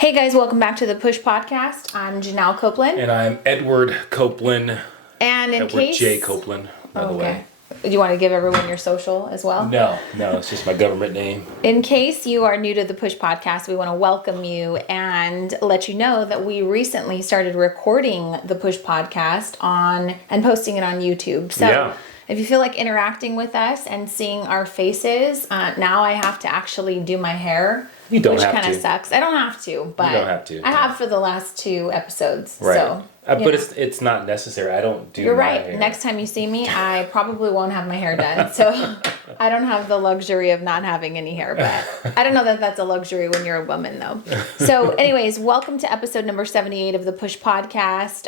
Hey guys, welcome back to the Push Podcast. I'm Janelle Copeland. And I'm Edward Copeland. And in Edward case... J. Copeland, by the way. Do you want to give everyone your social as well? No, it's just my government name. In case you are new to the Push Podcast, we want to welcome you and let you know that we recently started recording the Push Podcast and posting it on YouTube. So if you feel like interacting with us and seeing our faces, now I have to actually do my hair. You don't have to. Which kind of sucks. I don't have to, but you don't have to. I have for the last 2 episodes. Right. So, but it's not necessary. I don't do You're my right. hair. Next time you see me, I probably won't have my hair done. So I don't have the luxury of not having any hair, but I don't know that that's a luxury when you're a woman though. So anyways, welcome to episode number 78 of the Push Podcast.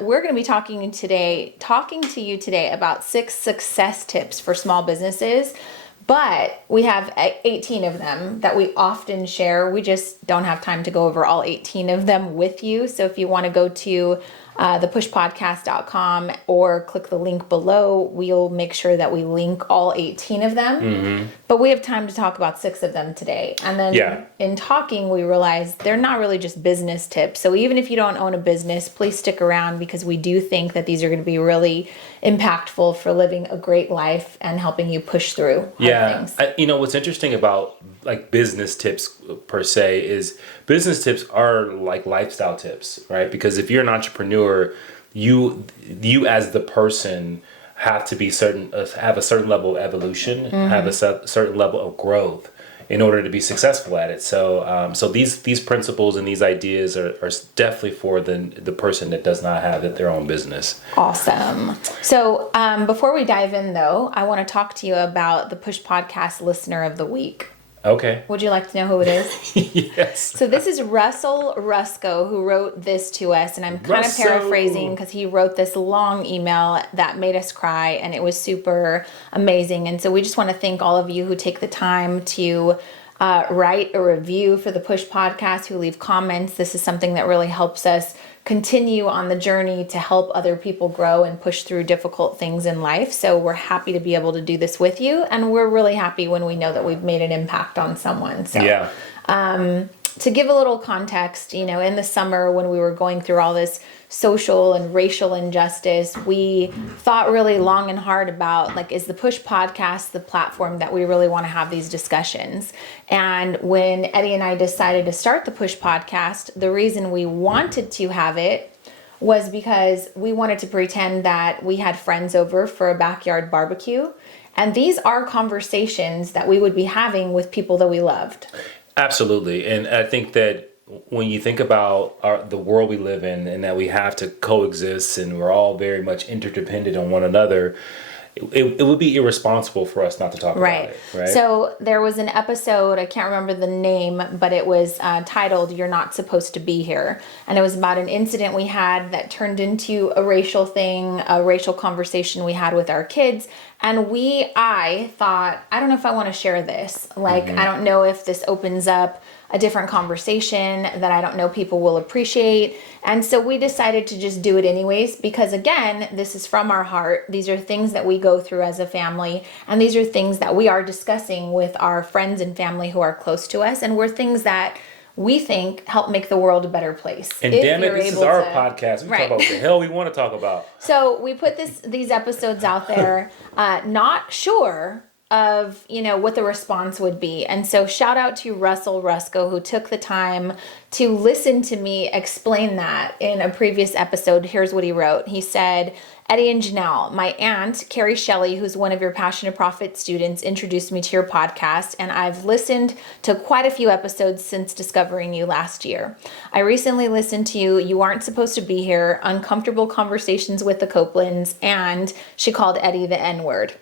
We're going to be talking to you today about 6 success tips for small businesses. But we have 18 of them that we often share. We just don't have time to go over all 18 of them with you. So if you want to go to thepushpodcast.com or click the link below, we'll make sure that we link all 18 of them. Mm-hmm. But we have time to talk about 6 of them today. And then in talking, we realized they're not really just business tips. So even if you don't own a business, please stick around because we do think that these are going to be really impactful for living a great life and helping you push through things. What's interesting about like business tips per se is business tips are like lifestyle tips, right? Because if you're an entrepreneur, you as the person have to be have a certain level of evolution, have a certain level of growth in order to be successful at it. So these principles and these ideas are definitely for the person that does not have their own business. Awesome. So before we dive in though, I want to talk to you about the Push Podcast Listener of the Week. Okay. Would you like to know who it is? Yes. So this is Russell Rusco who wrote this to us, and I'm kind of paraphrasing because he wrote this long email that made us cry, and it was super amazing. And so we just want to thank all of you who take the time to write a review for the Push Podcast, who leave comments. This is something that really helps us continue on the journey to help other people grow and push through difficult things in life. So we're happy to be able to do this with you. And we're really happy when we know that we've made an impact on someone. So, to give a little context, in the summer when we were going through all this social and racial injustice, we thought really long and hard about, is the Push Podcast the platform that we really want to have these discussions? And when Eddie and I decided to start the Push Podcast, the reason we wanted to have it was because we wanted to pretend that we had friends over for a backyard barbecue. And these are conversations that we would be having with people that we loved. Absolutely. And I think that when you think about the world we live in and that we have to coexist and we're all very much interdependent on one another, it would be irresponsible for us not to talk about it. Right. So there was an episode, I can't remember the name, but it was titled, "You're Not Supposed to Be Here." And it was about an incident we had that turned into a racial thing, a racial conversation we had with our kids. And I thought, I don't know if I want to share this. I don't know if this opens up a different conversation that I don't know people will appreciate. And so we decided to just do it anyways, because again, this is from our heart. These are things that we go through as a family. And these are things that we are discussing with our friends and family who are close to us. And we're things that we think help make the world a better place. And damn it, this is our podcast. We talk about what the hell we want to talk about. So we put these episodes out there, not sure of, what the response would be. And so shout out to Russell Rusco, who took the time to listen to me explain that in a previous episode. Here's what he wrote. He said, "Eddie and Janelle, my aunt, Carrie Shelley, who's one of your Passion to Profit students, introduced me to your podcast, and I've listened to quite a few episodes since discovering you last year. I recently listened to You Aren't Supposed to Be Here, Uncomfortable Conversations with the Copelands, and she called Eddie the N-word.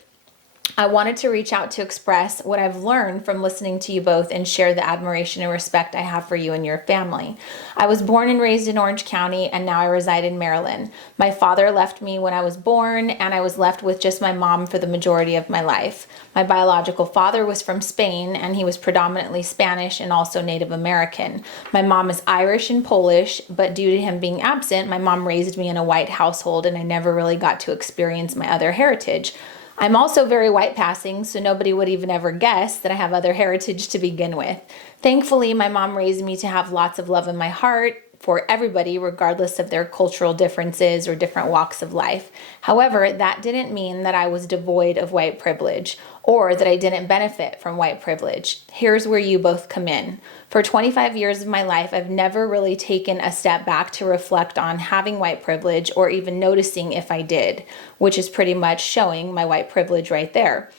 I wanted to reach out to express what I've learned from listening to you both and share the admiration and respect I have for you and your family. I was born and raised in Orange County, and now I reside in Maryland. My father left me when I was born, and I was left with just my mom for the majority of my life. My biological father was from Spain, and he was predominantly Spanish and also Native American. My mom is Irish and Polish, but due to him being absent, my mom raised me in a white household, and I never really got to experience my other heritage. I'm also very white passing, so nobody would even ever guess that I have other heritage to begin with. Thankfully, my mom raised me to have lots of love in my heart for everybody, regardless of their cultural differences or different walks of life. However, that didn't mean that I was devoid of white privilege or that I didn't benefit from white privilege. Here's where you both come in. For 25 years of my life, I've never really taken a step back to reflect on having white privilege or even noticing if I did, which is pretty much showing my white privilege right there.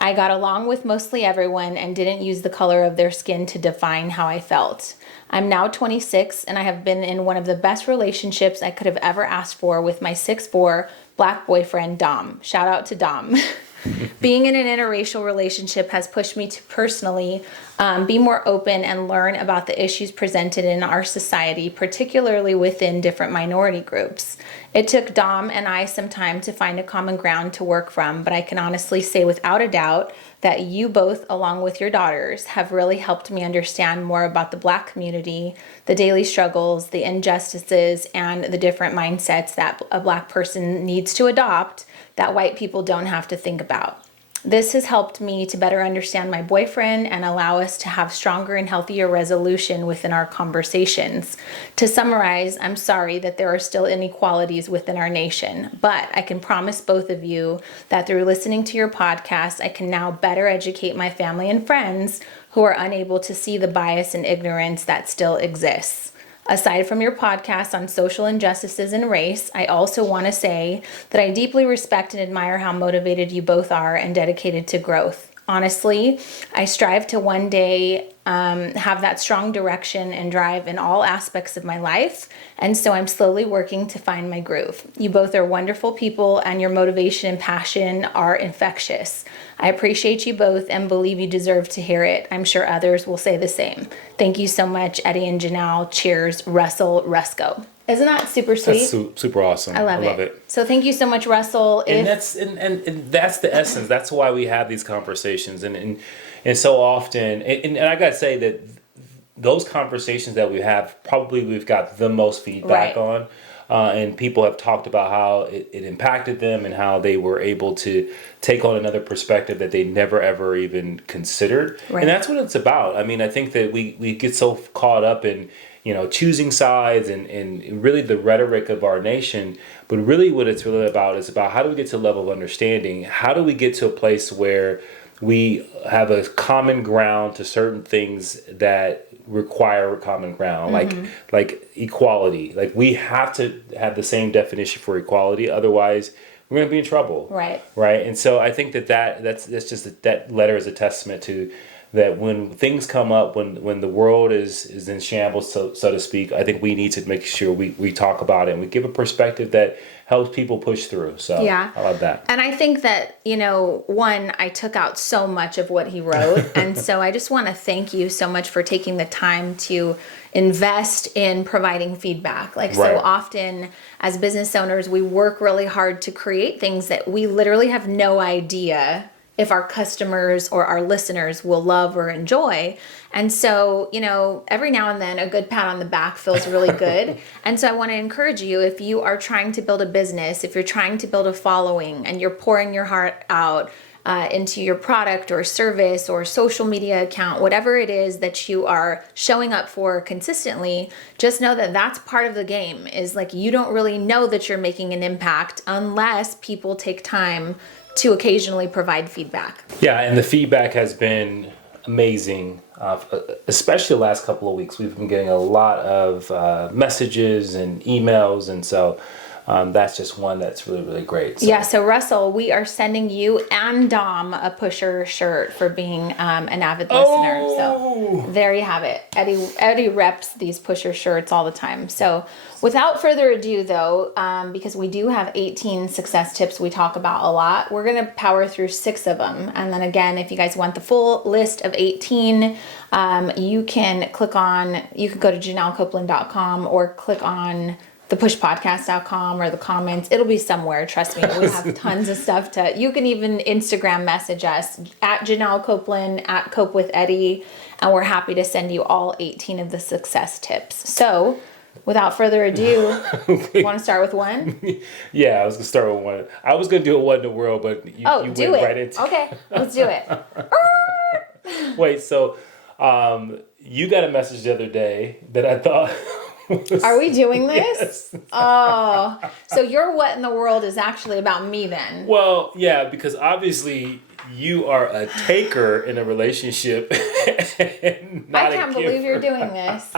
I got along with mostly everyone and didn't use the color of their skin to define how I felt. I'm now 26 and I have been in one of the best relationships I could have ever asked for with my 6'4" black boyfriend, Dom. Shout out to Dom. Being in an interracial relationship has pushed me to personally be more open and learn about the issues presented in our society, particularly within different minority groups. It took Dom and I some time to find a common ground to work from, but I can honestly say without a doubt that you both, along with your daughters, have really helped me understand more about the Black community, the daily struggles, the injustices, and the different mindsets that a Black person needs to adopt that white people don't have to think about. This has helped me to better understand my boyfriend and allow us to have stronger and healthier resolution within our conversations. To summarize, I'm sorry that there are still inequalities within our nation, but I can promise both of you that through listening to your podcast, I can now better educate my family and friends who are unable to see the bias and ignorance that still exists. Aside from your podcast on social injustices and race, I also want to say that I deeply respect and admire how motivated you both are and dedicated to growth. Honestly, I strive to one day have that strong direction and drive in all aspects of my life, and so I'm slowly working to find my groove. You both are wonderful people, and your motivation and passion are infectious. I appreciate you both and believe you deserve to hear it. I'm sure others will say the same. Thank you so much, Eddie and Janelle. Cheers, Russell Rusco. Isn't that super sweet? That's super awesome. I love it. So thank you so much, Russell. And that's the essence. That's why we have these conversations, and so often, and I gotta say that those conversations that we have, probably we've got the most feedback on, and people have talked about how it impacted them and how they were able to take on another perspective that they never ever even considered. Right. And that's what it's about. I mean, I think that we get so caught up in choosing sides and really the rhetoric of our nation. But really what it's really about is about how do we get to a level of understanding? How do we get to a place where we have a common ground to certain things that require a common ground, like equality. Like we have to have the same definition for equality. Otherwise, we're going to be in trouble. Right. And so I think that's just that letter is a testament to that when things come up, when the world is in shambles, so to speak, I think we need to make sure we talk about it and we give a perspective that helps people push through. So yeah. I love that. And I think that, one, I took out so much of what he wrote. And so I just want to thank you so much for taking the time to invest in providing feedback. So often as business owners, we work really hard to create things that we literally have no idea if our customers or our listeners will love or enjoy. And so, every now and then a good pat on the back feels really good. And so I want to encourage you, if you are trying to build a business, if you're trying to build a following and you're pouring your heart out into your product or service or social media account, whatever it is that you are showing up for consistently, just know that that's part of the game. Is you don't really know that you're making an impact unless people take time to occasionally provide feedback. Yeah, and the feedback has been amazing, especially the last couple of weeks. We've been getting a lot of messages and emails, and so that's just one that's really, really great. So Russell, we are sending you and Dom a Pusher shirt for being an avid listener. So there you have it. Eddie reps these Pusher shirts all the time. So without further ado, though, because we do have 18 success tips we talk about a lot, we're going to power through 6 of them. And then again, if you guys want the full list of 18, you can go to JanelleCopeland.com or click on thepushpodcast.com or the comments. It'll be somewhere. Trust me. We have tons of stuff you can even Instagram message us at Janelle Copeland, at Cope with Eddie, and we're happy to send you all 18 of the success tips. So without further ado, want to start with one? Yeah, I was gonna start with one. I was gonna do a what in the world, but you Do went it. right into Okay, let's do it. Wait, so you got a message the other day that I thought was, Are we doing this? Yes. Oh, so your what in the world is actually about me then? Well, yeah, because obviously you are a taker in a relationship. And not I can't a believe you're giver. doing this.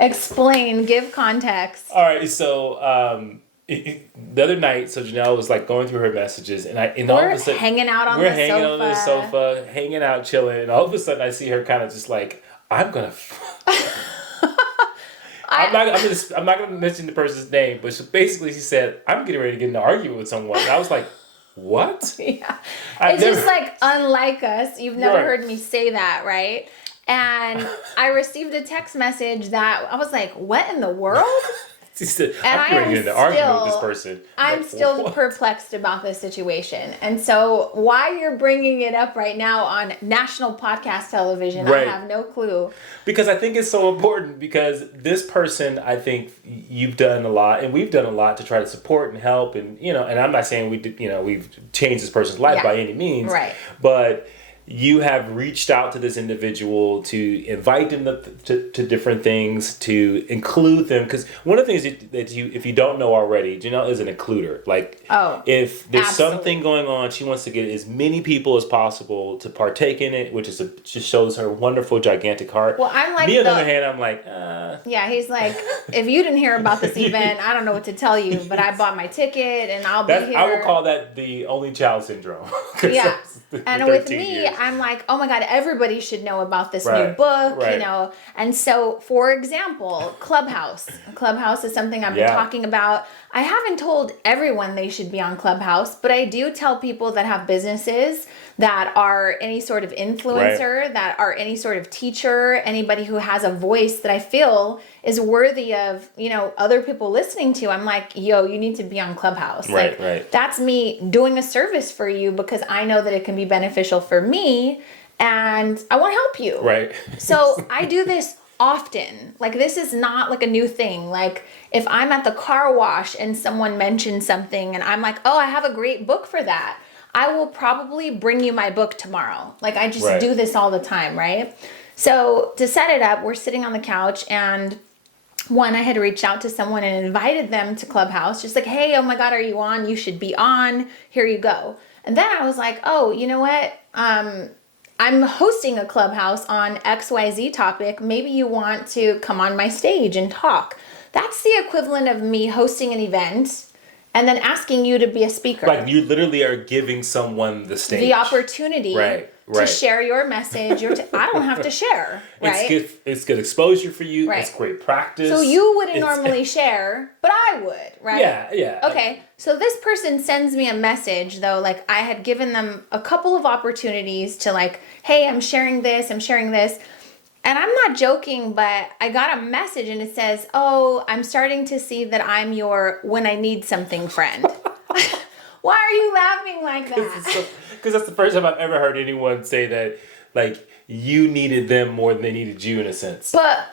Explain, give context. All right, so the other night, so Janelle was like going through her messages, and all of We're a sudden hanging out on we're the hanging sofa. on the sofa, hanging out, chilling, and all of a sudden I see her kind of just like, I'm not gonna mention the person's name, but she said, I'm getting ready to get in an argument with someone. And I was like, what? Yeah. It's just like unlike us. You've never heard me say that, right? And I received a text message that I was like, what in the world? She said, And I'm getting ready to get in an argument with this person. I'm like, still what? perplexed about this situation. And so why you're bringing it up right now on national podcast television, Right. I have no clue. Because I think it's so important, because this person, I think you've done a lot and we've done a lot to try to support and help, and and I'm not saying we've changed this person's life by any means, Right. But you have reached out to this individual to invite them to different things, to include them. Because one of the things that if you don't know already, Janelle is an includer. Like, if there's something going on, she wants to get as many people as possible to partake in it, which just shows her wonderful, gigantic heart. Well, I'm like, me on the other hand, I'm like, yeah, he's like, if you didn't hear about this event, I don't know what to tell you, but I bought my ticket and I'll be here. I would call that the only child syndrome. Yeah. And with me, years. I'm like, oh my God, everybody should know about this new Right, book, right. And so, for example, Clubhouse. Clubhouse is something I've been talking about. I haven't told everyone they should be on Clubhouse, but I do tell people that have businesses, that are any sort of influencer, that are any sort of teacher, anybody who has a voice that I feel is worthy of, other people listening to. I'm like, yo, you need to be on Clubhouse. Right. That's me doing a service for you, because I know that it can be beneficial for me and I want to help you. Right. So I do this often. Like, this is not like a new thing. Like, if I'm at the car wash and someone mentions something and I'm like, oh, I have a great book for that, I will probably bring you my book tomorrow. Like, I just do this all the time, right? So to set it up, we're sitting on the couch, and I had reached out to someone and invited them to Clubhouse, just like, hey, oh my God, are you on? You should be on. Here you go. And then I was like, oh, you know what? I'm hosting a Clubhouse on XYZ topic. Maybe you want to come on my stage and talk. That's the equivalent of me hosting an event and then asking you to be a speaker. Like, you literally are giving someone the stage. The opportunity to share your message. I don't have to share, right? It's good exposure for you. Right. It's great practice. So you wouldn't normally share, but I would, right? Yeah. Okay, so this person sends me a message, though, like, I had given them a couple of opportunities to, like, hey, I'm sharing this. And I'm not joking, but I got a message and it says, oh, I'm starting to see that I'm your when I need something friend. Why are you laughing like that? Because that's the first time I've ever heard anyone say that, like, you needed them more than they needed you, in a sense. But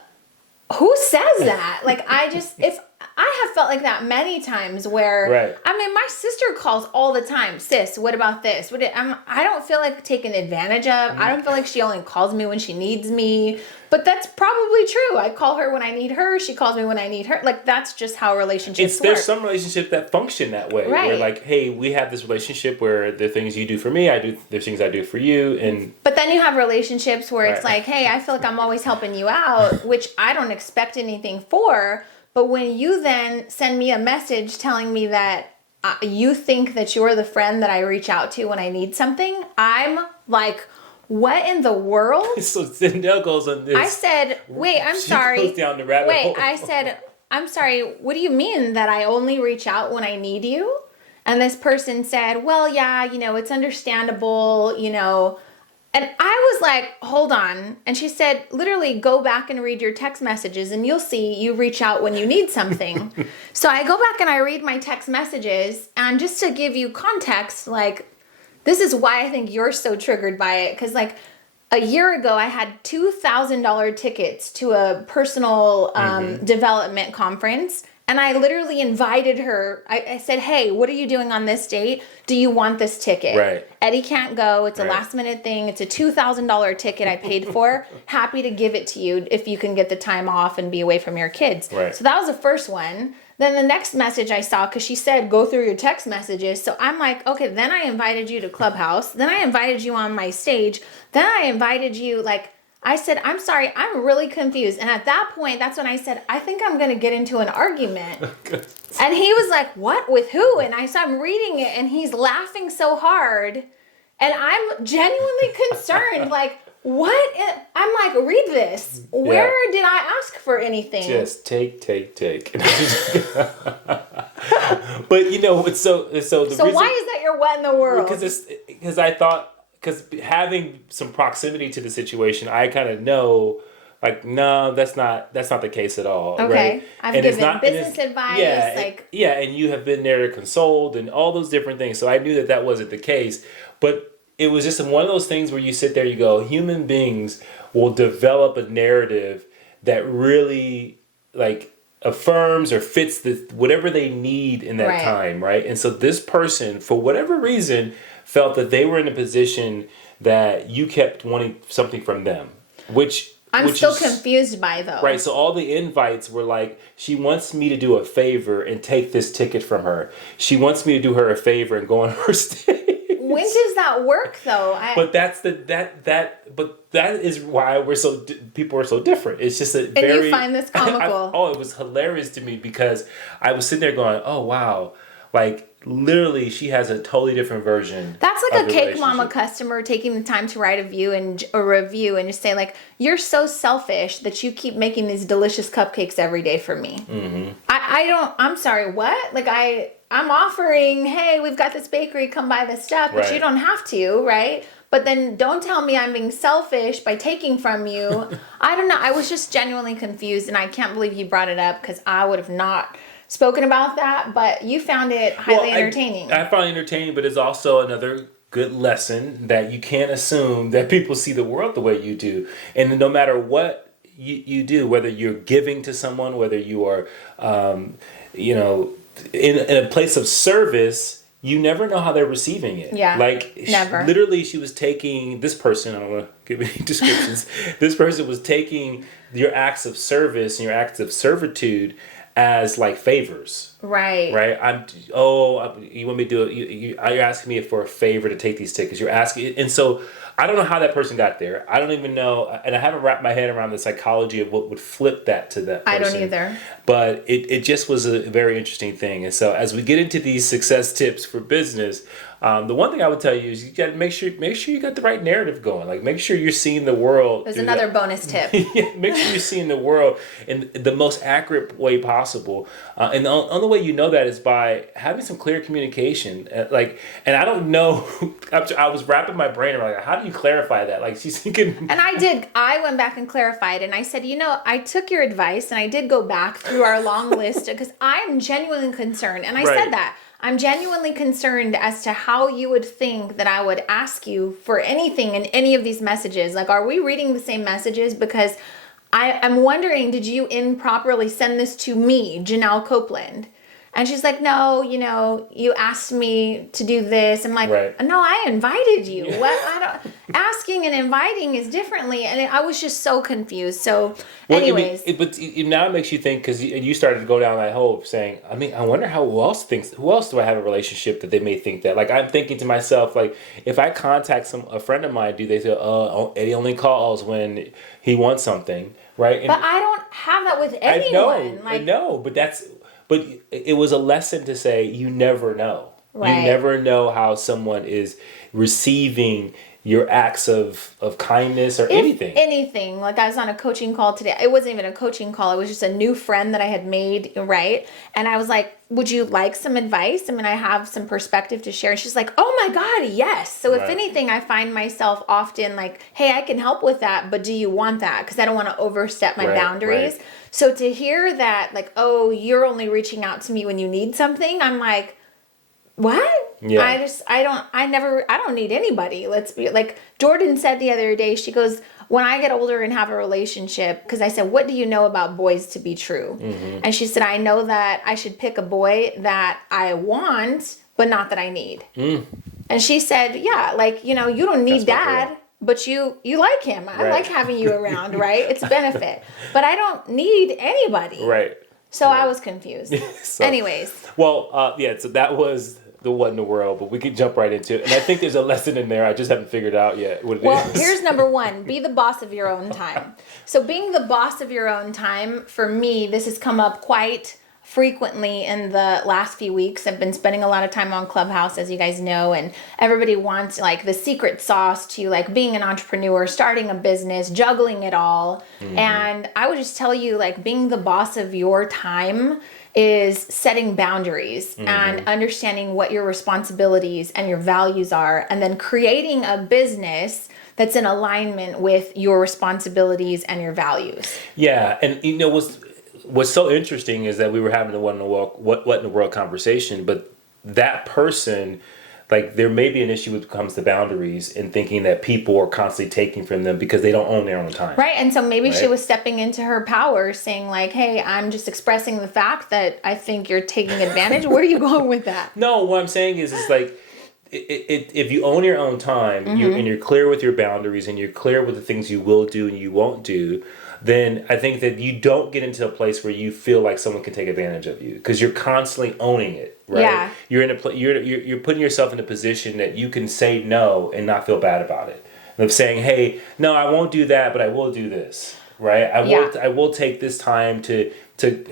who says that? Like, if I have felt like that many times where, I mean, my sister calls all the time, sis, what about this? I don't feel like taken advantage of. I don't feel like she only calls me when she needs me. But that's probably true. I call her when I need her. She calls me when I need her. Like, that's just how relationships work. There's some relationships that function that way. Right. Where, like, hey, we have this relationship where the things you do for me, there's things I do for you. But then you have relationships where it's like, hey, I feel like I'm always helping you out, which I don't expect anything for. But when you then send me a message telling me that you think that you're the friend that I reach out to when I need something, I'm like, what in the world? So Janelle goes on this. I said, wait, I'm sorry. She goes down the rabbit hole. I said, I'm sorry, what do you mean that I only reach out when I need you? And this person said, well, yeah, it's understandable, And I was like, hold on. And she said, literally, go back and read your text messages and you'll see you reach out when you need something. So I go back and I read my text messages. And just to give you context, like, this is why I think you're so triggered by it. Because, like, a year ago, I had $2,000 tickets to a personal development conference. And I literally invited her. I said, hey, what are you doing on this date? Do you want this ticket? Right. Eddie can't go. It's a Right. last minute thing. It's a $2,000 ticket I paid for. Happy to give it to you if you can get the time off and be away from your kids. Right. So that was the first one. Then the next message I saw, because she said, go through your text messages. So I'm like, okay, then I invited you to Clubhouse. Then I invited you on my stage. Then I invited you, like, I said, I'm sorry, I'm really confused. And at that point, that's when I said, I think I'm going to get into an argument. And he was like, what? With who? And I'm reading it, and he's laughing so hard. And I'm genuinely concerned, like, what? I'm like, read this. Where did I ask for anything? Just take. But you know, it's so the So reason, why is that your what in the world? Because I thought, because having some proximity to the situation, I kind of know, like, no, that's not the case at all. Okay, right? I've And given business advice, and you have been there to consult and all those different things. So I knew that wasn't the case, but it was just one of those things where you sit there, you go, human beings will develop a narrative that really, like, affirms or fits whatever they need in that time, right? And so this person, for whatever reason, felt that they were in a position that you kept wanting something from them, which I'm still confused by, though. Right, so all the invites were like, she wants me to do a favor and take this ticket from her. She wants me to do her a favor and go on her stage. When does that work, though? But that is why people are so different. It's just And you find this comical. It was hilarious to me because I was sitting there going, oh wow, like literally she has a totally different version. That's like a Cake Mama customer taking the time to write a review and just say, like, you're so selfish that you keep making these delicious cupcakes every day for me. Mm-hmm. I'm sorry, what? Like, I'm offering, hey, we've got this bakery, come buy this stuff, but you don't have to, right? But then don't tell me I'm being selfish by taking from you. I don't know. I was just genuinely confused, and I can't believe you brought it up because I would have not spoken about that, but you found it highly entertaining. I found it entertaining, but it's also another good lesson that you can't assume that people see the world the way you do. And no matter what you do, whether you're giving to someone, whether you are, in a place of service, you never know how they're receiving it. Yeah, like never. Literally, she was taking this person. I don't want to give any descriptions. This person was taking your acts of service and your acts of servitude as like favors. Right. You want me to do it? You're asking me for a favor to take these tickets. You're asking, and so I don't know how that person got there. I don't even know, and I haven't wrapped my head around the psychology of what would flip that to that person. I don't either. But it just was a very interesting thing. And so as we get into these success tips for business, the one thing I would tell you is you got to make sure you got the right narrative going. Like, make sure you're seeing the world. There's another bonus tip. Make sure you're seeing the world in the most accurate way possible. And the only way you know that is by having some clear communication. And I don't know, I was wrapping my brain around, like, how do you clarify that? Like, she's thinking. And I went back and clarified, and I said, I took your advice, and I did go back through our long list because I'm genuinely concerned. And I said that. I'm genuinely concerned as to how you would think that I would ask you for anything in any of these messages. Like, are we reading the same messages? Because I'm wondering, did you improperly send this to me, Janelle Copeland? And she's like, no, you asked me to do this. I'm like, no, I invited you. What? Asking and inviting is differently. And I was just so confused. So anyways. But now it makes you think, because you started to go down that hole of saying, I wonder who else do I have a relationship that they may think that? Like, I'm thinking to myself, like, if I contact a friend of mine, do they say, Eddie only calls when he wants something, right? And but I don't have that with anyone. I know, but it was a lesson to say you never know. Right. You never know how someone is receiving your acts of kindness or anything. Like, I was on a coaching call today. It wasn't even a coaching call. It was just a new friend that I had made, right? And I was like, would you like some advice? I have some perspective to share. And she's like, oh my God, yes. So if anything, I find myself often like, hey, I can help with that, but do you want that? Because I don't want to overstep my boundaries. Right. So to hear that, like, oh, you're only reaching out to me when you need something, I'm like, what? Yeah. I don't need anybody. Let's be like Jordan said the other day, she goes, when I get older and have a relationship, because I said, what do you know about boys to be true? And she said, I know that I should pick a boy that I want, but not that I need. And she said, yeah, like, you know, you don't need dad, but you like him. I like having you around, right? It's a benefit. But I don't need anybody. Right. So I was confused. Anyways. Well, so that was the what in the world, but we could jump right into it. And I think there's a lesson in there. I just haven't figured out yet what it is. Well, here's number one. Be the boss of your own time. So being the boss of your own time, for me, this has come up quite frequently in the last few weeks. I've been spending a lot of time on Clubhouse, as you guys know, and everybody wants like the secret sauce to like being an entrepreneur, starting a business, juggling it all. And I would just tell you, like, being the boss of your time is setting boundaries and understanding what your responsibilities and your values are, and then creating a business that's in alignment with your responsibilities and your values. Yeah, and you know what's so interesting is that we were having the what in the world conversation, but that person, like, there may be an issue when it comes to boundaries and thinking that people are constantly taking from them because they don't own their own time. Right. And so maybe she was stepping into her power, saying like, hey, I'm just expressing the fact that I think you're taking advantage. Where are you going with that? No, what I'm saying is it's like, if you own your own time and you're clear with your boundaries and you're clear with the things you will do and you won't do, then I think that you don't get into a place where you feel like someone can take advantage of you because you're constantly owning it, right? Yeah. You're putting yourself in a position that you can say no and not feel bad about it. And of saying, hey, no, I won't do that, but I will do this, right? I will take this time to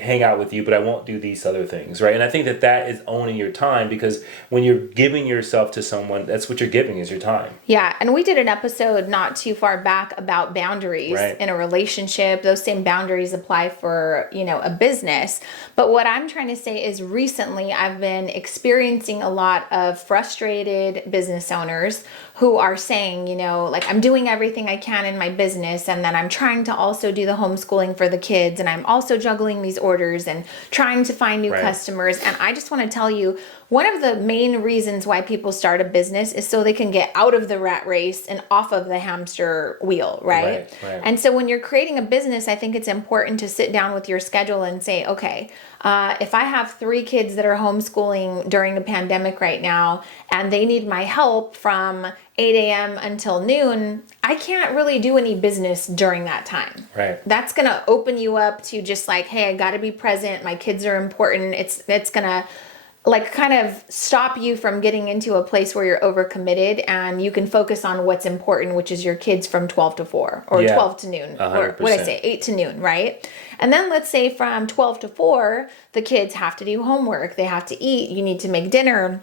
hang out with you, but I won't do these other things, right? And I think that is owning your time, because when you're giving yourself to someone, that's what you're giving is your time. Yeah, and we did an episode not too far back about boundaries in a relationship. Those same boundaries apply for, you know, a business. But what I'm trying to say is recently I've been experiencing a lot of frustrated business owners who are saying, you know, like, I'm doing everything I can in my business, and then I'm trying to also do the homeschooling for the kids, and I'm also juggling these orders and trying to find new customers. And I just want to tell you, one of the main reasons why people start a business is so they can get out of the rat race and off of the hamster wheel, right? And so when you're creating a business, I think it's important to sit down with your schedule and say, okay, if I have 3 kids that are homeschooling during the pandemic right now, and they need my help from 8 a.m. until noon, I can't really do any business during that time. Right. That's going to open you up to just like, hey, I got to be present. My kids are important. It's going to like kind of stop you from getting into a place where you're overcommitted, and you can focus on what's important, which is your kids from 12 to 4 or 12 to noon 100%. or what did I say, 8 to noon, right? And then let's say from 12 to 4, the kids have to do homework. They have to eat. You need to make dinner.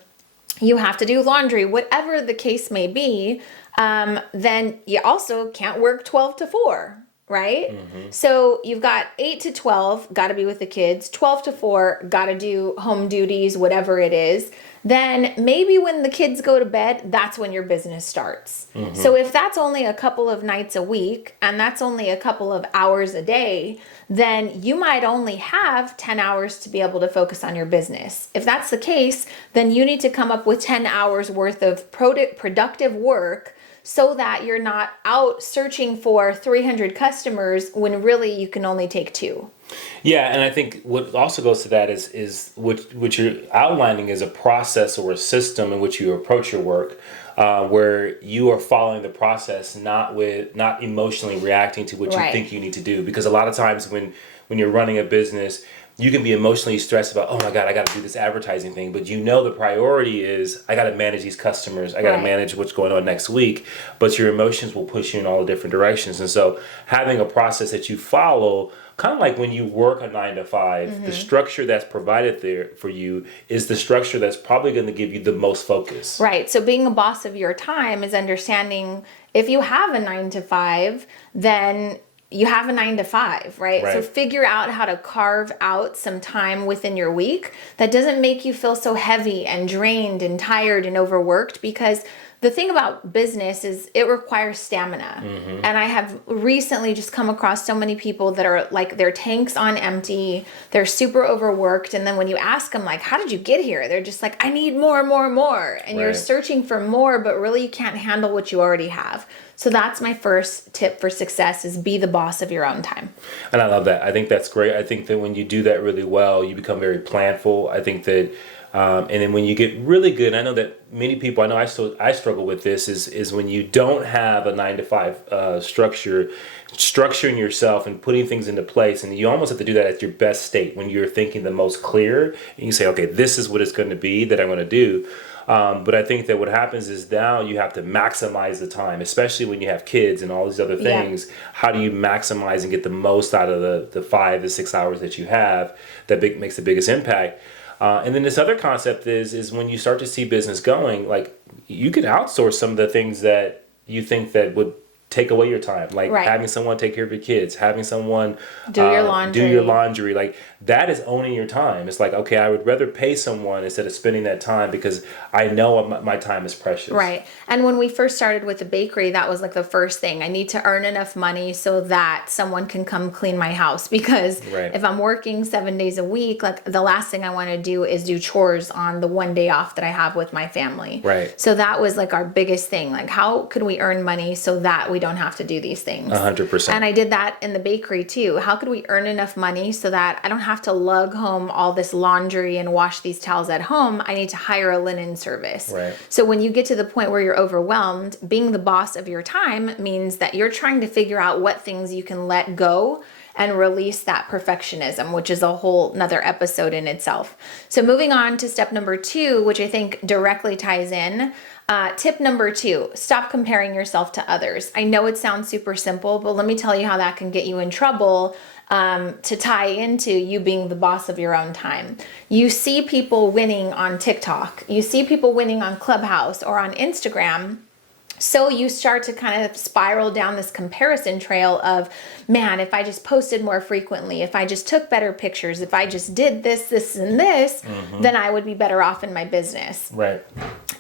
You have to do laundry, whatever the case may be. Then you also can't work 12 to 4. Right? So you've got 8 to 12, got to be with the kids, 12 to 4, got to do home duties, whatever it is. Then maybe when the kids go to bed, that's when your business starts. So if that's only a couple of nights a week, and that's only a couple of hours a day, then you might only have 10 hours to be able to focus on your business. If that's the case, then you need to come up with 10 hours worth of productive work, so that you're not out searching for 300 customers when really you can only take 2. Yeah, and I think what also goes to that is what you're outlining is a process or a system in which you approach your work, where you are following the process, not emotionally reacting to what you think you need to do. Because a lot of times when you're running a business, you can be emotionally stressed about, oh my God, I got to do this advertising thing. But you know the priority is, I got to manage these customers. I got to manage what's going on next week. But your emotions will push you in all the different directions. And so having a process that you follow, kind of like when you work a 9 to 5, the structure that's provided there for you is the structure that's probably going to give you the most focus. Right. So being a boss of your time is understanding, if you have a 9 to 5, then you have a 9 to 5, right? So figure out how to carve out some time within your week that doesn't make you feel so heavy and drained and tired and overworked, because the thing about business is it requires stamina. And I have recently just come across so many people that are like their tanks on empty, they're super overworked. And then when you ask them like, how did you get here? They're just like, I need more, more, more. And you're searching for more, but really you can't handle what you already have. So that's my first tip for success is be the boss of your own time. And I love that. I think that's great. I think that when you do that really well, you become very planful. I think that, and then when you get really good, I know that many people, I know I struggle with this, is when you don't have a 9 to 5 structure, structuring yourself and putting things into place. And you almost have to do that at your best state when you're thinking the most clear. And you say, okay, this is what it's going to be that I'm going to do. But I think that what happens is now you have to maximize the time, especially when you have kids and all these other things. Yeah. How do you maximize and get the most out of the 5 to 6 hours that you have that makes the biggest impact? And then this other concept is when you start to see business going, like you can outsource some of the things that you think that would take away your time, like having someone take care of your kids, having someone do your laundry. Like that is owning your time. It's like, okay, I would rather pay someone instead of spending that time because I know my time is precious. Right. And when we first started with the bakery, that was like the first thing. I need to earn enough money so that someone can come clean my house, because if I'm working 7 days a week, like the last thing I want to do is do chores on the one day off that I have with my family. Right. So that was like our biggest thing. Like, how could we earn money so that we don't have to do these things? 100%. And I did that in the bakery too. How could we earn enough money so that I don't have to lug home all this laundry and wash these towels at home? I need to hire a linen service. Right. So when you get to the point where you're overwhelmed, being the boss of your time means that you're trying to figure out what things you can let go and release that perfectionism, which is a whole nother episode in itself. So moving on to step number 2, which I think directly ties in. Tip number 2, stop comparing yourself to others. I know it sounds super simple, but let me tell you how that can get you in trouble, to tie into you being the boss of your own time. You see people winning on TikTok. You see people winning on Clubhouse or on Instagram. So you start to kind of spiral down this comparison trail of, man, if I just posted more frequently, if I just took better pictures, if I just did this, this, and this, then I would be better off in my business. Right.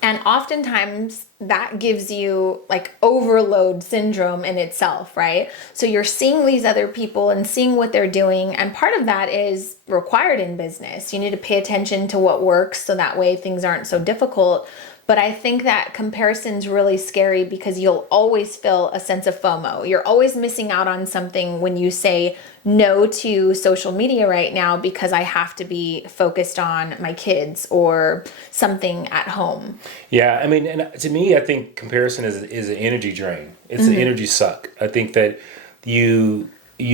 And oftentimes that gives you like overload syndrome in itself, right? So you're seeing these other people and seeing what they're doing. And part of that is required in business. You need to pay attention to what works so that way things aren't so difficult. But I think that comparison's really scary because you'll always feel a sense of FOMO. You're always missing out on something when you say no to social media right now because I have to be focused on my kids or something at home. Yeah, I mean, and to me, I think comparison is an energy drain. It's an energy suck. I think that you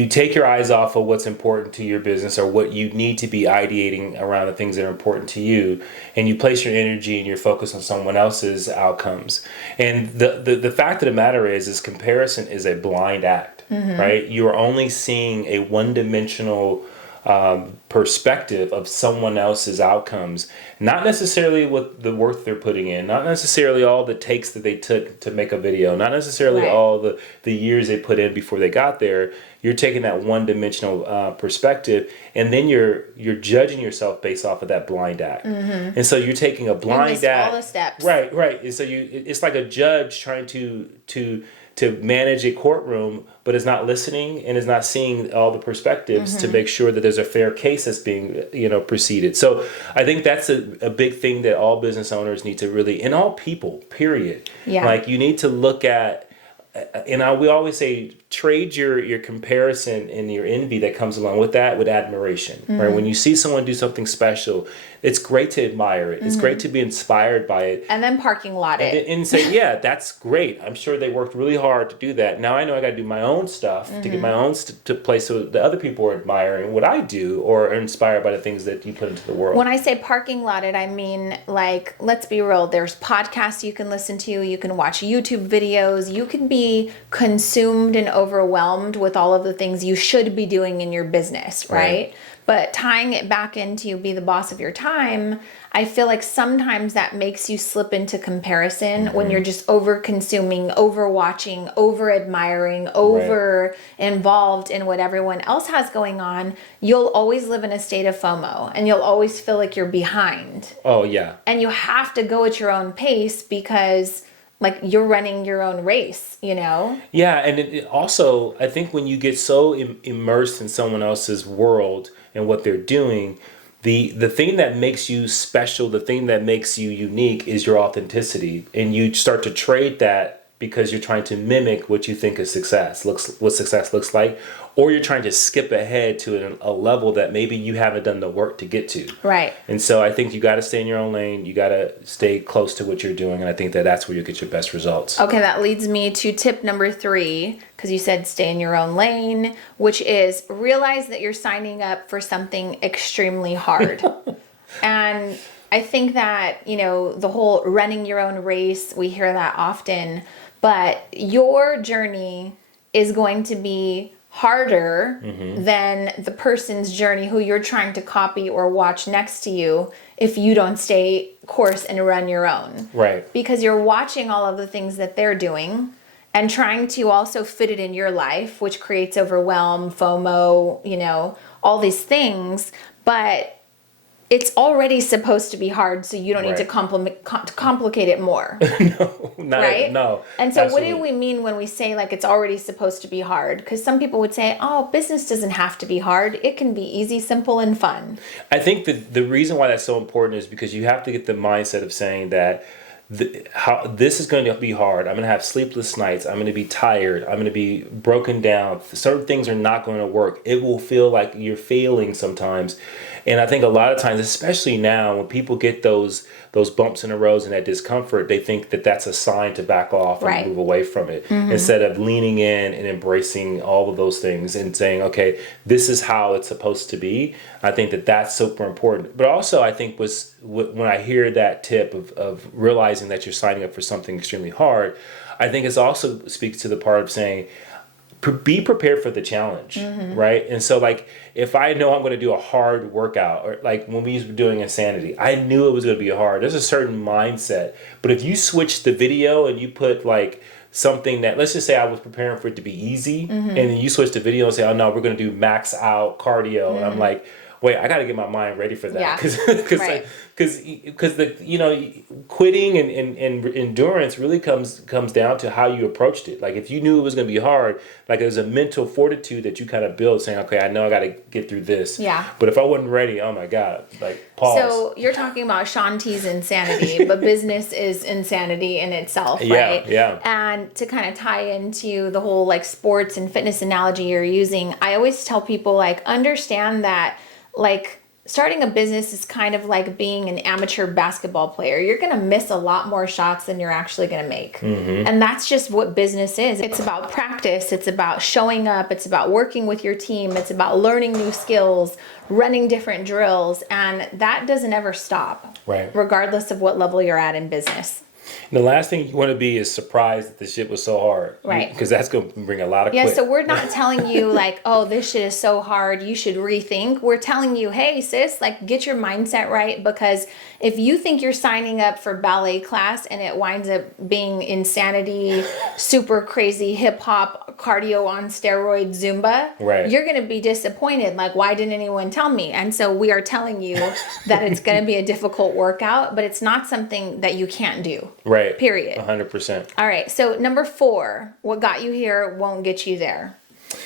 take your eyes off of what's important to your business or what you need to be ideating around the things that are important to you, and you place your energy and your focus on someone else's outcomes. And the fact of the matter is comparison is a blind act, right? You are only seeing a one-dimensional perspective of someone else's outcomes, not necessarily what the work they're putting in, not necessarily all the takes that they took to make a video, not necessarily all the years they put in before they got there. You're taking that one-dimensional perspective, and then you're judging yourself based off of that blind act. And so you're taking a blind act. All the steps. Right. And so it's like a judge trying to manage a courtroom, but is not listening and is not seeing all the perspectives to make sure that there's a fair case that's being, proceeded. So I think that's a big thing that all business owners need to really, and all people, period. Yeah. Like you need to look at, and we always say, trade your comparison and your envy that comes along with that with admiration, right? When you see someone do something special, it's great to admire it. It's great to be inspired by it. And then parking lot it. And say, yeah, that's great. I'm sure they worked really hard to do that. Now I know I got to do my own stuff to get my own to place so the other people are admiring what I do or are inspired by the things that you put into the world. When I say parking lot it, I mean, like, let's be real. There's podcasts you can listen to. You can watch YouTube videos. You can be consumed and overwhelmed with all of the things you should be doing in your business, right? But tying it back into be the boss of your time, I feel like sometimes that makes you slip into comparison when you're just over consuming, over watching, over admiring, over involved in what everyone else has going on. You'll always live in a state of FOMO and you'll always feel like you're behind. Oh, yeah. And you have to go at your own pace because like you're running your own race, you know? Yeah, and it also, I think when you get so immersed in someone else's world and what they're doing, the thing that makes you special, the thing that makes you unique is your authenticity, and you start to trade that because you're trying to mimic what you think is what success looks like, or you're trying to skip ahead to a level that maybe you haven't done the work to get to. Right. And so I think you got to stay in your own lane. You got to stay close to what you're doing, and I think that that's where you get your best results. Okay, that leads me to tip number 3, because you said stay in your own lane, which is realize that you're signing up for something extremely hard. And I think that, you know, the whole running your own race, we hear that often, but your journey is going to be harder than the person's journey who you're trying to copy or watch next to you if you don't stay course and run your own. Right. Because you're watching all of the things that they're doing and trying to also fit it in your life, which creates overwhelm, FOMO, you know, all these things. But it's already supposed to be hard, so you don't need to complicate it more. No. And so what do we mean when we say like it's already supposed to be hard? Because some people would say, oh, business doesn't have to be hard. It can be easy, simple, and fun. I think that the reason why that's so important is because you have to get the mindset of saying that how this is going to be hard. I'm going to have sleepless nights. I'm going to be tired. I'm going to be broken down. Certain things are not going to work. It will feel like you're failing sometimes. And I think a lot of times, especially now, when people get those bumps in the road and that discomfort, they think that that's a sign to back off and move away from it, instead of leaning in and embracing all of those things and saying, okay, this is how it's supposed to be. I think that that's super important. But also, I think when I hear that tip of realizing that you're signing up for something extremely hard, I think it also speaks to the part of saying, be prepared for the challenge, right? And so, like, if I know I'm going to do a hard workout, or like when we were doing Insanity, I knew it was going to be hard. There's a certain mindset. But if you switch the video and you put like something that, let's just say I was preparing for it to be easy, and then you switch the video and say, oh no, we're going to do max out cardio. And I'm like, wait, I got to get my mind ready for that. Because the, you know, quitting and endurance really comes down to how you approached it. Like if you knew it was going to be hard, like there's a mental fortitude that you kind of build saying, okay, I know I got to get through this. Yeah. But if I wasn't ready, oh my God, like pause. So you're talking about Shanti's insanity, but business is insanity in itself, right? Yeah. And to kind of tie into the whole like sports and fitness analogy you're using, I always tell people like understand that like starting a business is kind of like being an amateur basketball player. You're going to miss a lot more shots than you're actually going to make. And that's just what business is. It's about practice. It's about showing up. It's about working with your team. It's about learning new skills, running different drills. And that doesn't ever stop, regardless of what level you're at in business. And the last thing you want to be is surprised that the shit was so hard. Right. Because that's going to bring a lot of quit. Yeah, so we're not telling you like, oh, this shit is so hard, you should rethink. We're telling you, hey, sis, like get your mindset right. Because if you think you're signing up for ballet class and it winds up being insanity, super crazy hip hop, cardio on steroids, Zumba, you're going to be disappointed. Like, why didn't anyone tell me? And so we are telling you that it's going to be a difficult workout, but it's not something that you can't do. Right. Period. 100%. All right. So number 4, what got you here won't get you there.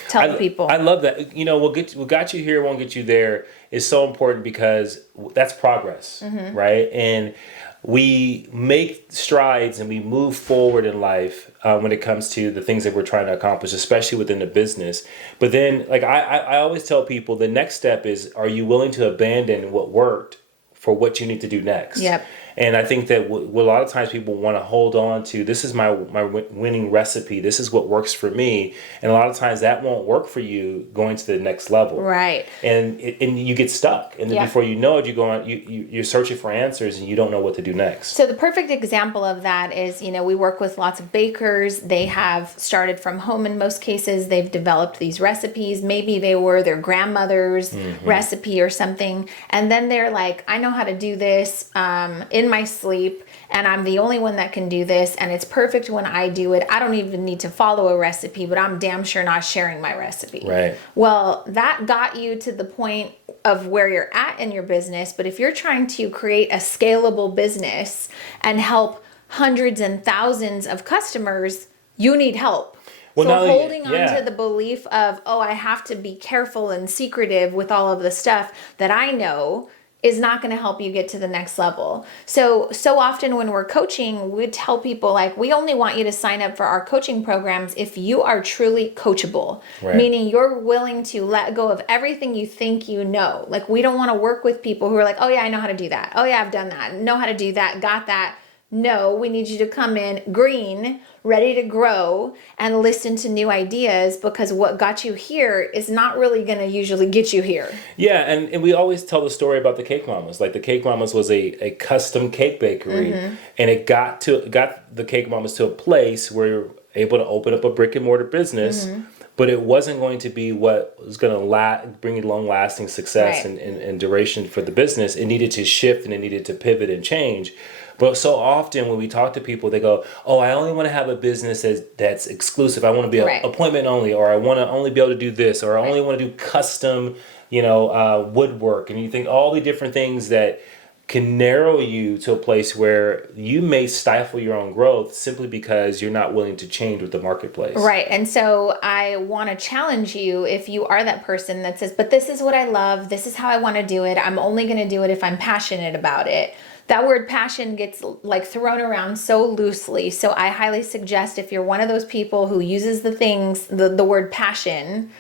Tell people. I love that. You know, what got you here won't get you there is so important because that's progress, right? And we make strides and we move forward in life when it comes to the things that we're trying to accomplish, especially within the business. But then, like I always tell people, the next step is, are you willing to abandon what worked for what you need to do next? Yep. And I think that a lot of times people want to hold on to, this is my winning recipe. This is what works for me. And a lot of times that won't work for you going to the next level. Right. And you get stuck. And then before you know it, you're searching for answers and you don't know what to do next. So the perfect example of that is, you know, we work with lots of bakers. They have started from home in most cases. They've developed these recipes. Maybe they were their grandmother's recipe or something. And then they're like, I know how to do this in my sleep, and I'm the only one that can do this, and it's perfect when I do it. I don't even need to follow a recipe, but I'm damn sure not sharing my recipe. Right. Well, that got you to the point of where you're at in your business, but if you're trying to create a scalable business and help hundreds and thousands of customers, you need help. Well, So now, holding on yeah. to the belief of, oh, I have to be careful and secretive with all of the stuff that I know is not going to help you get to the next level. So often when we're coaching, we tell people like, we only want you to sign up for our coaching programs if you are truly coachable, Right. meaning you're willing to let go of everything you think you know. Like, we don't want to work with people who are like, oh yeah, I know how to do that. Oh yeah, I've done that. Know how to do that. Got that. No, we need you to come in green, ready to grow and listen to new ideas, because what got you here is not really going to usually get you here. Yeah, and we always tell the story about the Cake Mamas. Like, the Cake Mamas was a custom cake bakery, and it got the Cake Mamas to a place where you're able to open up a brick and mortar business, but it wasn't going to be what was going to bring you long lasting success Right. and duration for the business. It needed to shift and it needed to pivot and change. But so often when we talk to people, they go, oh, I only want to have a business that's exclusive. I want to be Right. an appointment only, or I want to only be able to do this, or I only want to do custom, woodwork. And you think all the different things that can narrow you to a place where you may stifle your own growth simply because you're not willing to change with the marketplace. Right. And so I want to challenge you, if you are that person that says, but this is what I love, this is how I want to do it, I'm only going to do it if I'm passionate about it. That word passion gets like thrown around so loosely. So I highly suggest, if you're one of those people who uses the word passion,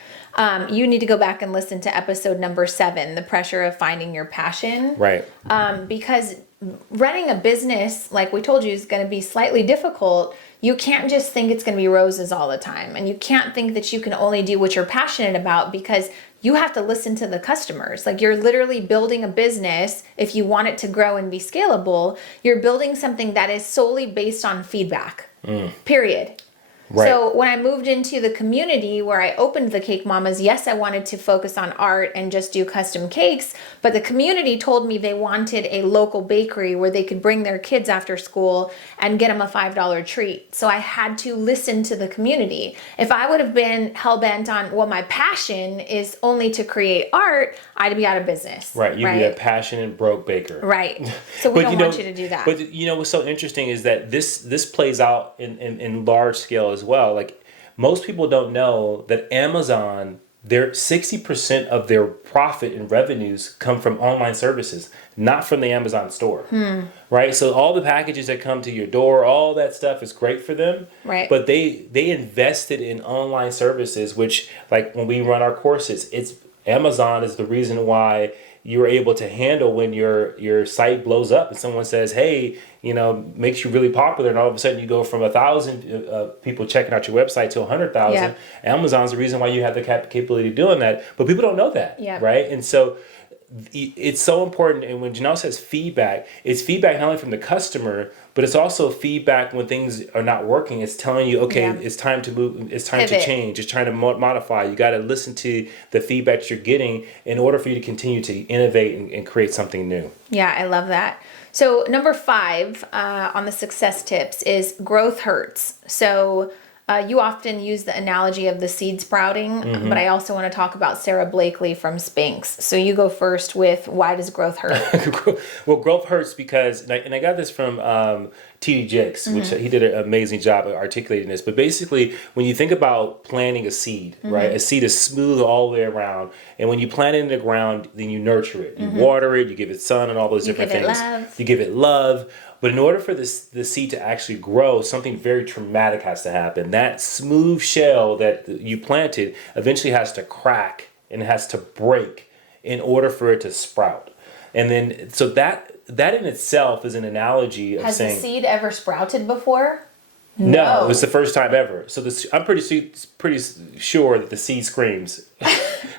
you need to go back and listen to episode number 7, the pressure of finding your passion. Right. Because running a business, like we told you, is going to be slightly difficult. You can't just think it's going to be roses all the time. And you can't think that you can only do what you're passionate about, because you have to listen to the customers. Like, you're literally building a business. If you want it to grow and be scalable, you're building something that is solely based on feedback, period. Right. So when I moved into the community where I opened the Cake Mamas, yes, I wanted to focus on art and just do custom cakes, but the community told me they wanted a local bakery where they could bring their kids after school and get them a $5 treat. So I had to listen to the community. If I would have been hell-bent on, well, my passion is only to create art, I'd be out of business. Right. You'd be a passionate broke baker. Right. So we don't want you to do that. But what's so interesting is that this plays out in large scale as well. Like, most people don't know that Amazon, their 60% of their profit and revenues come from online services, not from the Amazon store. Right? So all the packages that come to your door, all that stuff is great for them. Right. But they invested in online services, which, like, when we run our courses, it's Amazon is the reason why you're able to handle when your site blows up and someone says, hey, makes you really popular, and all of a sudden you go from 1,000 people checking out your website to 100,000. Yeah. Amazon's the reason why you have the capability of doing that, but people don't know that, Yeah. right? And so it's so important. And when Janelle says feedback, it's feedback not only from the customer, but it's also feedback when things are not working. It's telling you, okay, Yeah. It's time to move. It's time Pivot. to change. It's trying to modify. You got to listen to the feedback you're getting in order for you to continue to innovate and create something new. Yeah, I love that. So number 5 on the success tips is growth hurts. So you often use the analogy of the seed sprouting, but I also want to talk about Sarah Blakely from Spanx. So you go first with, why does growth hurt? Well, growth hurts because, and I got this from T.D. Jakes, which he did an amazing job of articulating this. But basically, when you think about planting a seed, right? A seed is smooth all the way around. And when you plant it in the ground, then you nurture it. You water it, you give it sun and all those different give it things. love. You give it love. But in order for the seed to actually grow, something very traumatic has to happen. That smooth shell that you planted eventually has to crack and has to break in order for it to sprout. And then, so that in itself is an analogy of Has saying... the seed ever sprouted before? No, it was the first time ever. So I'm pretty sure that the seed screams.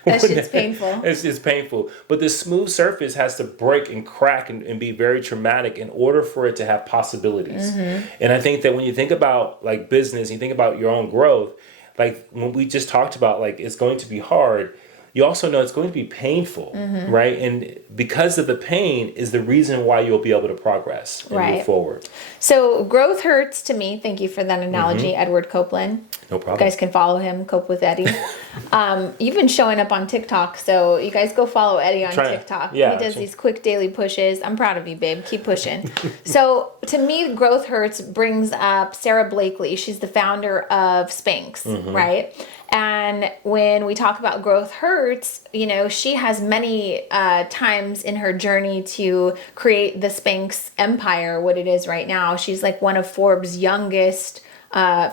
That shit's painful. It's painful. But the smooth surface has to break and crack and be very traumatic in order for it to have possibilities. And I think that when you think about like business, you think about your own growth, like when we just talked about like it's going to be hard, you also know it's going to be painful, right? And because of the pain is the reason why you'll be able to progress and move forward. So growth hurts to me. Thank you for that analogy, Edward Copeland. No problem. You guys can follow him, Cope with Eddie. You've been showing up on TikTok, so you guys go follow Eddie on TikTok. Yeah, he does these quick daily pushes. I'm proud of you, babe. Keep pushing. So to me, Growth Hurts brings up Sarah Blakely. She's the founder of Spanx, right? And when we talk about Growth Hurts, you know, she has many times in her journey to create the Spanx empire, what it is right now. She's like one of Forbes' youngest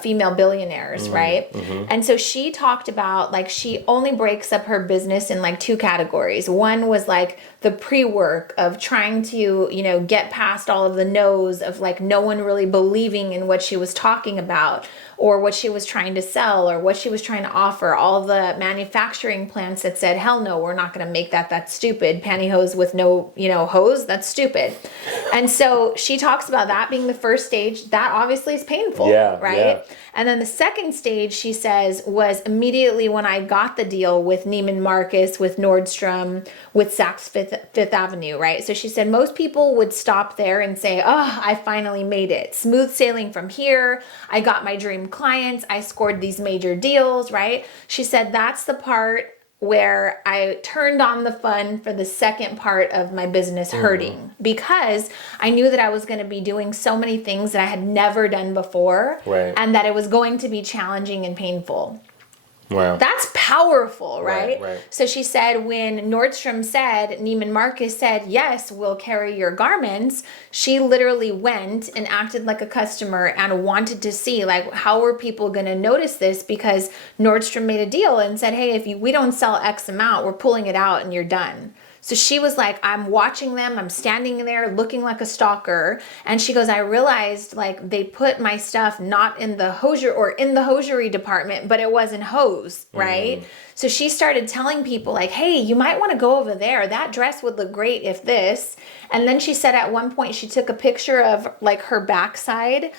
female billionaires, right? And so she talked about like she only breaks up her business in like two categories. One was like the pre-work of trying to, you know, get past all of the no's of like no one really believing in what she was talking about or what she was trying to sell or what she was trying to offer. All the manufacturing plants that said, hell no, we're not going to make that. That's stupid. Pantyhose with no, you know, hose. That's stupid. And so she talks about that being the first stage. That obviously is painful, right? Yeah. And then the second stage, she says, was immediately when I got the deal with Neiman Marcus, with Nordstrom, with Saks Fifth Avenue, right? So she said most people would stop there and say, oh, I finally made it. Smooth sailing from here. I got my dream clients. I scored these major deals, right? She said that's the part where I turned on the fun for the second part of my business hurting because I knew that I was going to be doing so many things that I had never done before and that it was going to be challenging and painful. Wow. That's powerful, right? Right. So she said when Nordstrom said, Neiman Marcus said, yes, we'll carry your garments, she literally went and acted like a customer and wanted to see like how were people going to notice this because Nordstrom made a deal and said, hey, if we don't sell X amount, we're pulling it out and you're done. So she was like, I'm watching them. I'm standing there looking like a stalker. And she goes, I realized like they put my stuff not in the hosier or in the hosiery department, but it wasn't hose, right? So she started telling people like, hey, you might want to go over there. That dress would look great if this. And then she said at one point she took a picture of like her backside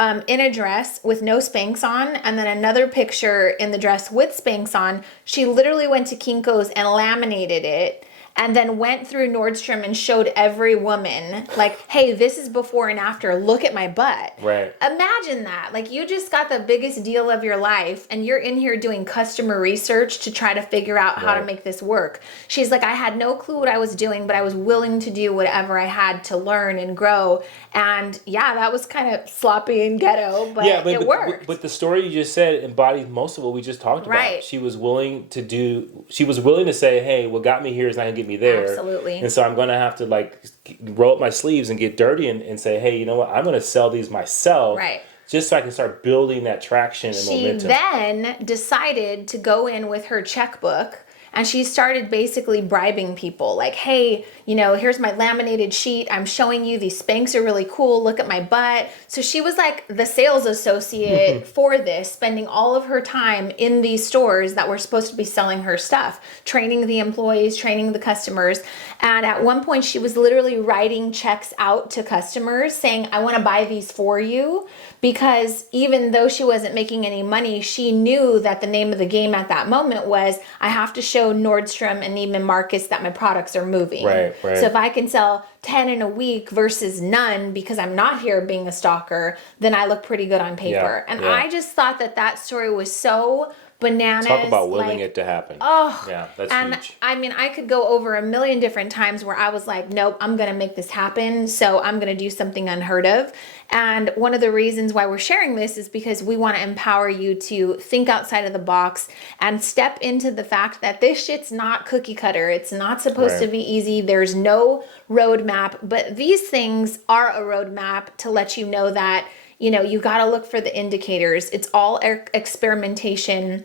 in a dress with no Spanx on, and then another picture in the dress with Spanx on. She literally went to Kinko's and laminated it. And then went through Nordstrom and showed every woman, like, hey, this is before and after. Look at my butt. Right. Imagine that. Like, you just got the biggest deal of your life, and you're in here doing customer research to try to figure out how to make this work. She's like, I had no clue what I was doing, but I was willing to do whatever I had to learn and grow. And yeah, that was kind of sloppy and ghetto, but it worked. But the story you just said embodies most of what we just talked about. She was willing to say, hey, what got me here is not going to get me there. Absolutely. And so I'm going to have to like roll up my sleeves and get dirty and say, hey, you know what? I'm going to sell these myself. Right. Just so I can start building that traction and momentum. She then decided to go in with her checkbook and she started basically bribing people like, hey, you know, here's my laminated sheet. I'm showing you these Spanx are really cool. Look at my butt. So she was like the sales associate for this, spending all of her time in these stores that were supposed to be selling her stuff, training the employees, training the customers. And at one point she was literally writing checks out to customers saying, I want to buy these for you. Because even though she wasn't making any money, she knew that the name of the game at that moment was, I have to show Nordstrom and Neiman Marcus that my products are moving. Right. So if I can sell 10 in a week versus none because I'm not here being a stalker, then I look pretty good on paper. I just thought that story was so bananas. Talk about willing it to happen. Oh, yeah, that's huge. I mean, I could go over a million different times where I was like, nope, I'm going to make this happen. So I'm going to do something unheard of. And one of the reasons why we're sharing this is because we want to empower you to think outside of the box and step into the fact that this shit's not cookie cutter. It's not supposed to be easy. There's no roadmap, but these things are a roadmap to let you know that, you know, you got to look for the indicators. It's all experimentation.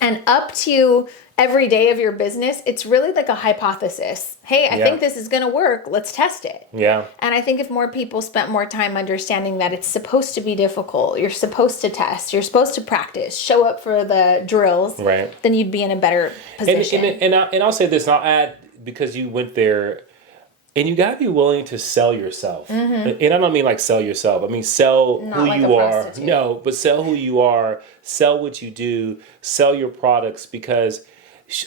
And up to every day of your business, it's really like a hypothesis. Hey, I think this is going to work. Let's test it. Yeah. And I think if more people spent more time understanding that it's supposed to be difficult, you're supposed to test, you're supposed to practice, show up for the drills, then you'd be in a better position. And I'll say this, and I'll add, because you went there, and you gotta be willing to sell yourself. And I don't mean like sell yourself. I mean sell who you are. No, but sell who you are. Sell what you do. Sell your products, because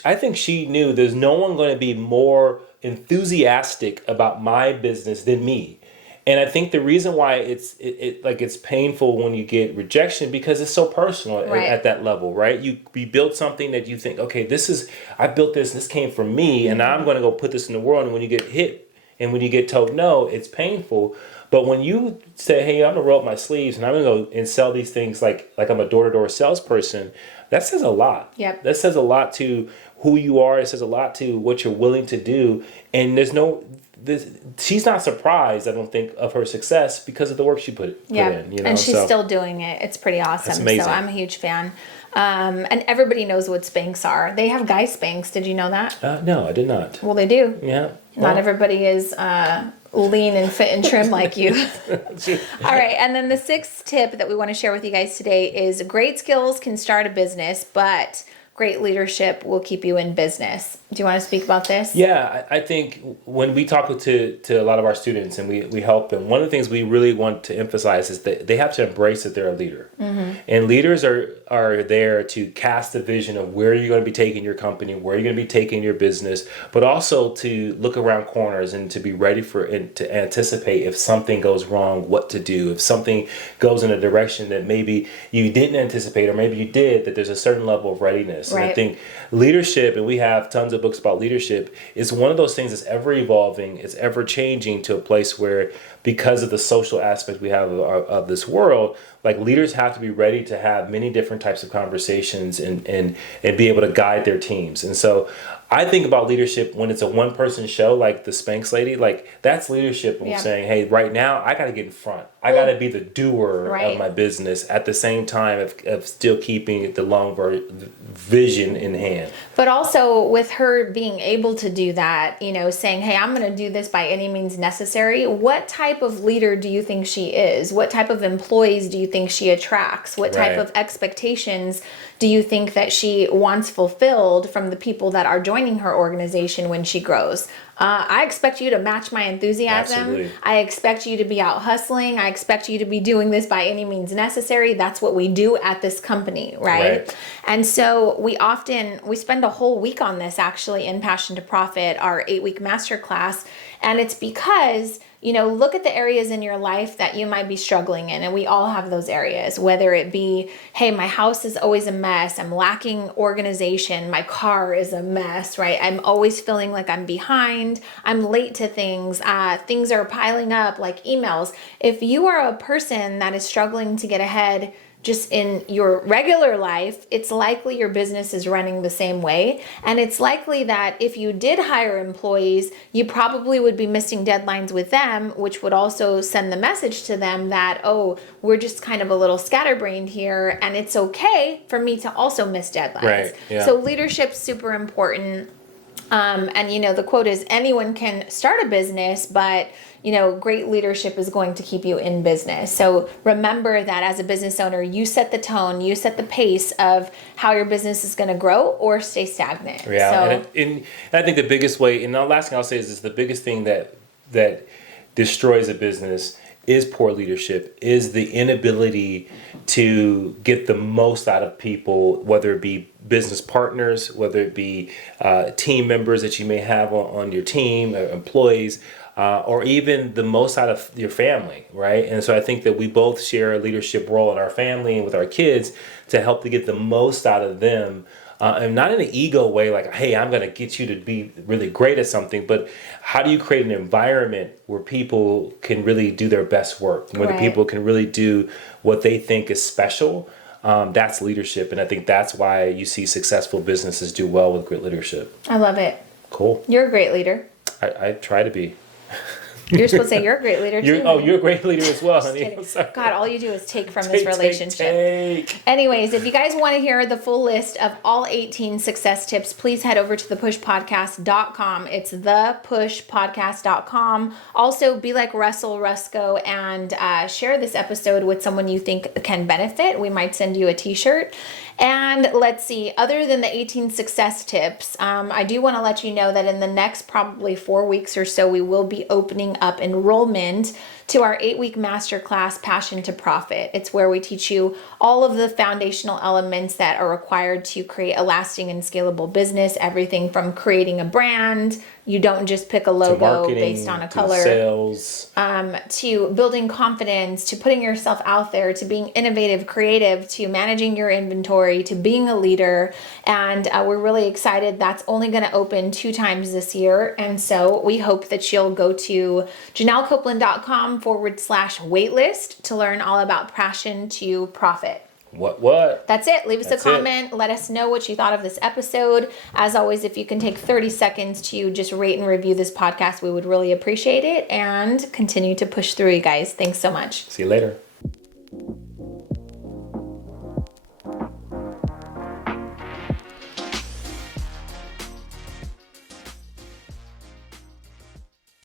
I think she knew there's no one going to be more enthusiastic about my business than me. And I think the reason why it's painful when you get rejection because it's so personal at that level, right? You built something that you think, okay, I built this came from me, and now I'm going to go put this in the world. And when you get hit and when you get told no, it's painful. But when you say, hey, I'm gonna roll up my sleeves and I'm gonna go and sell these things like I'm a door-to-door salesperson, that says a lot. Yep. That says a lot to who you are. It says a lot to what you're willing to do. And she's not surprised, I don't think, of her success because of the work she put in. And she's still doing it. It's pretty awesome. That's amazing. So I'm a huge fan. And everybody knows what Spanx are. They have guy Spanx. Did you know that? No, I did not. Well, they do. Yeah. Not everybody is lean and fit and trim like you. All right. And then the sixth tip that we want to share with you guys today is great skills can start a business, but great leadership will keep you in business. Do you want to speak about this? Yeah, I think when we talk to a lot of our students and we help them, one of the things we really want to emphasize is that they have to embrace that they're a leader. Mm-hmm. And leaders are there to cast a vision of where you're going to be taking your company, where you're going to be taking your business, but also to look around corners and to be ready and to anticipate if something goes wrong, what to do. If something goes in a direction that maybe you didn't anticipate or maybe you did, that there's a certain level of readiness. Right. And I think leadership, and we have tons of books about leadership, is one of those things that's ever evolving, it's ever changing to a place where, because of the social aspect we have of this world, like leaders have to be ready to have many different types of conversations and be able to guide their teams. And so I think about leadership when it's a one-person show, like the Spanx lady, like that's leadership. I'm saying, hey, right now I got to get in front. I got to be the doer of my business at the same time of still keeping the long vision in hand. But also with her being able to do that, saying, hey, I'm going to do this by any means necessary. What type of leader do you think she is? What type of employees do you think she attracts? What type of expectations do you think that she wants fulfilled from the people that are joining her organization when she grows? I expect you to match my enthusiasm. Absolutely. I expect you to be out hustling. I expect you to be doing this by any means necessary. That's what we do at this company, right? And so we spend a whole week on this actually in Passion to Profit, our 8-week masterclass. And it's because, look at the areas in your life that you might be struggling in. And we all have those areas, whether it be, hey, my house is always a mess. I'm lacking organization. My car is a mess, right? I'm always feeling like I'm behind. I'm late to things. Things are piling up like emails. If you are a person that is struggling to get ahead just in your regular life, it's likely your business is running the same way. And it's likely that if you did hire employees, you probably would be missing deadlines with them, which would also send the message to them that, oh, we're just kind of a little scatterbrained here, and it's okay for me to also miss deadlines. Right, yeah. So leadership's super important. And the quote is, anyone can start a business, but great leadership is going to keep you in business. So remember that as a business owner, you set the tone, you set the pace of how your business is going to grow or stay stagnant. Yeah, and I think the biggest way, and the last thing I'll say is the biggest thing that destroys a business is poor leadership, is the inability to get the most out of people, whether it be business partners, whether it be team members that you may have on your team, or employees, or even the most out of your family, right? And so I think that we both share a leadership role in our family and with our kids to help to get the most out of them. And not in an ego way, like, hey, I'm going to get you to be really great at something, but how do you create an environment where people can really do their best work, where the people can really do what they think is special? That's leadership. And I think that's why you see successful businesses do well with great leadership. I love it. Cool. You're a great leader. I try to be. You're supposed to say you're a great leader too. You're a great leader as well, honey. God, all you do is take from this relationship. Take. Anyways, if you guys want to hear the full list of all 18 success tips, please head over to thepushpodcast.com. It's thepushpodcast.com. Also, be like Russell Rusco and share this episode with someone you think can benefit. We might send you a t-shirt. And let's see, other than the 18 success tips, I do want to let you know that in the next probably 4 weeks or so, we will be opening up enrollment to our 8-week masterclass, Passion to Profit. It's where we teach you all of the foundational elements that are required to create a lasting and scalable business. Everything from creating a brand, you don't just pick a logo based on a color, sales, to building confidence, to putting yourself out there, to being innovative, creative, to managing your inventory, to being a leader. And we're really excited. That's only going to open 2 times this year. And so we hope that you'll go to janellecopeland.com/waitlist to learn all about Passion to Profit. What? That's it. Leave us That's a comment. Let us know what you thought of this episode. As always, if you can take 30 seconds to just rate and review this podcast, we would really appreciate it, and continue to push through, you guys. Thanks so much. See you later.